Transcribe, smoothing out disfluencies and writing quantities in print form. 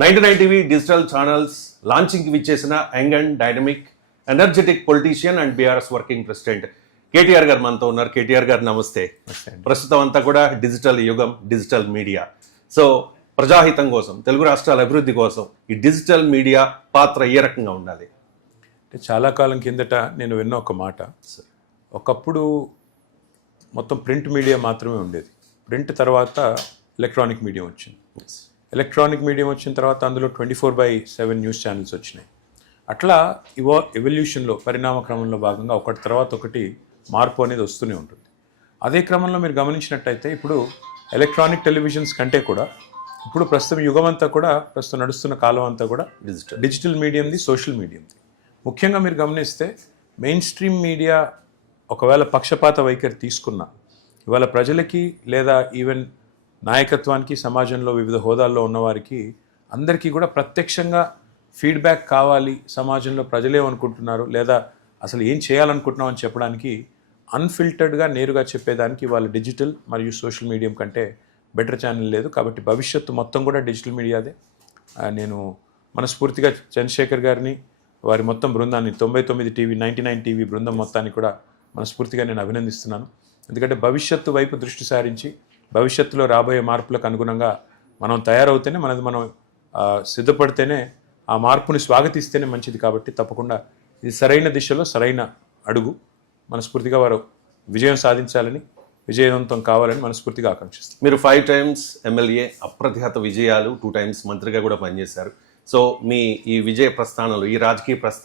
99 TV digital channels లాంచింగ్కి విచ్చేసిన young and dynamic energetic politician and BRS working president KTR గారు మనతో ఉన్నారు. కేటీఆర్ గారు నమస్తే. ప్రస్తుతం అంతా కూడా డిజిటల్ యుగం, డిజిటల్ మీడియా. సో ప్రజాహితం కోసం, తెలుగు రాష్ట్రాల అభివృద్ధి కోసం ఈ డిజిటల్ మీడియా పాత్ర ఏ రకంగా ఉండాలి? అంటే చాలా కాలం కిందట నేను విన్న ఒక మాట, ఒకప్పుడు మొత్తం ప్రింట్ మీడియా మాత్రమే ఉండేది. ప్రింట్ తర్వాత ఎలక్ట్రానిక్ మీడియం వచ్చింది. ఎలక్ట్రానిక్ మీడియం వచ్చిన తర్వాత అందులో 24/7 న్యూస్ ఛానల్స్ వచ్చినాయి. అట్లా ఎవల్యూషన్లో, పరిణామ క్రమంలో భాగంగా ఒకటి తర్వాత ఒకటి మార్పు అనేది వస్తూనే ఉంటుంది. అదే క్రమంలో మీరు గమనించినట్టయితే ఇప్పుడు ఎలక్ట్రానిక్ టెలివిజన్స్ కంటే కూడా ఇప్పుడు ప్రస్తుతం యుగం అంతా కూడా, ప్రస్తుతం నడుస్తున్న కాలం అంతా కూడా డిజిటల్ మీడియంది, సోషల్ మీడియంది. ముఖ్యంగా మీరు గమనిస్తే మెయిన్ స్ట్రీమ్ మీడియా ఒకవేళ పక్షపాత వైఖరి తీసుకున్నా ఇవాళ ప్రజలకి లేదా ఈవెన్ నాయకత్వానికి, సమాజంలో వివిధ హోదాల్లో ఉన్నవారికి అందరికీ కూడా ప్రత్యక్షంగా ఫీడ్బ్యాక్ కావాలి, సమాజంలో ప్రజలేమనుకుంటున్నారు లేదా అసలు ఏం చేయాలనుకుంటున్నాం అని చెప్పడానికి అన్ఫిల్టర్డ్గా నేరుగా చెప్పేదానికి వాళ్ళ డిజిటల్ మరియు సోషల్ మీడియం కంటే బెటర్ ఛానల్ లేదు. కాబట్టి భవిష్యత్తు మొత్తం కూడా డిజిటల్ మీడియాదే. నేను మనస్ఫూర్తిగా చంద్రశేఖర్ గారిని, వారి మొత్తం బృందాన్ని, 99 టీవీ, 99 టీవీ బృందం మొత్తాన్ని కూడా మనస్ఫూర్తిగా నేను అభినందిస్తున్నాను. ఎందుకంటే భవిష్యత్తు వైపు దృష్టి సారించి భవిష్యత్తులో రాబోయే మార్పులకు అనుగుణంగా మనం తయారవుతేనే, మనం సిద్ధపడితేనే, ఆ మార్పుని స్వాగతిస్తేనే మంచిది. కాబట్టి తప్పకుండా ఇది సరైన దిశలో సరైన అడుగు. మనస్ఫూర్తిగా వారు విజయం సాధించాలని, విజయవంతం కావాలని మనస్ఫూర్తిగా ఆకాంక్షిస్తారు. మీరు 5 times ఎమ్మెల్యే, అప్రతిహత విజయాలు, 2 times మంత్రిగా కూడా పనిచేశారు. సో మీ ఈ విజయ ప్రస్థానంలో, ఈ రాజకీయ ప్రస్థానం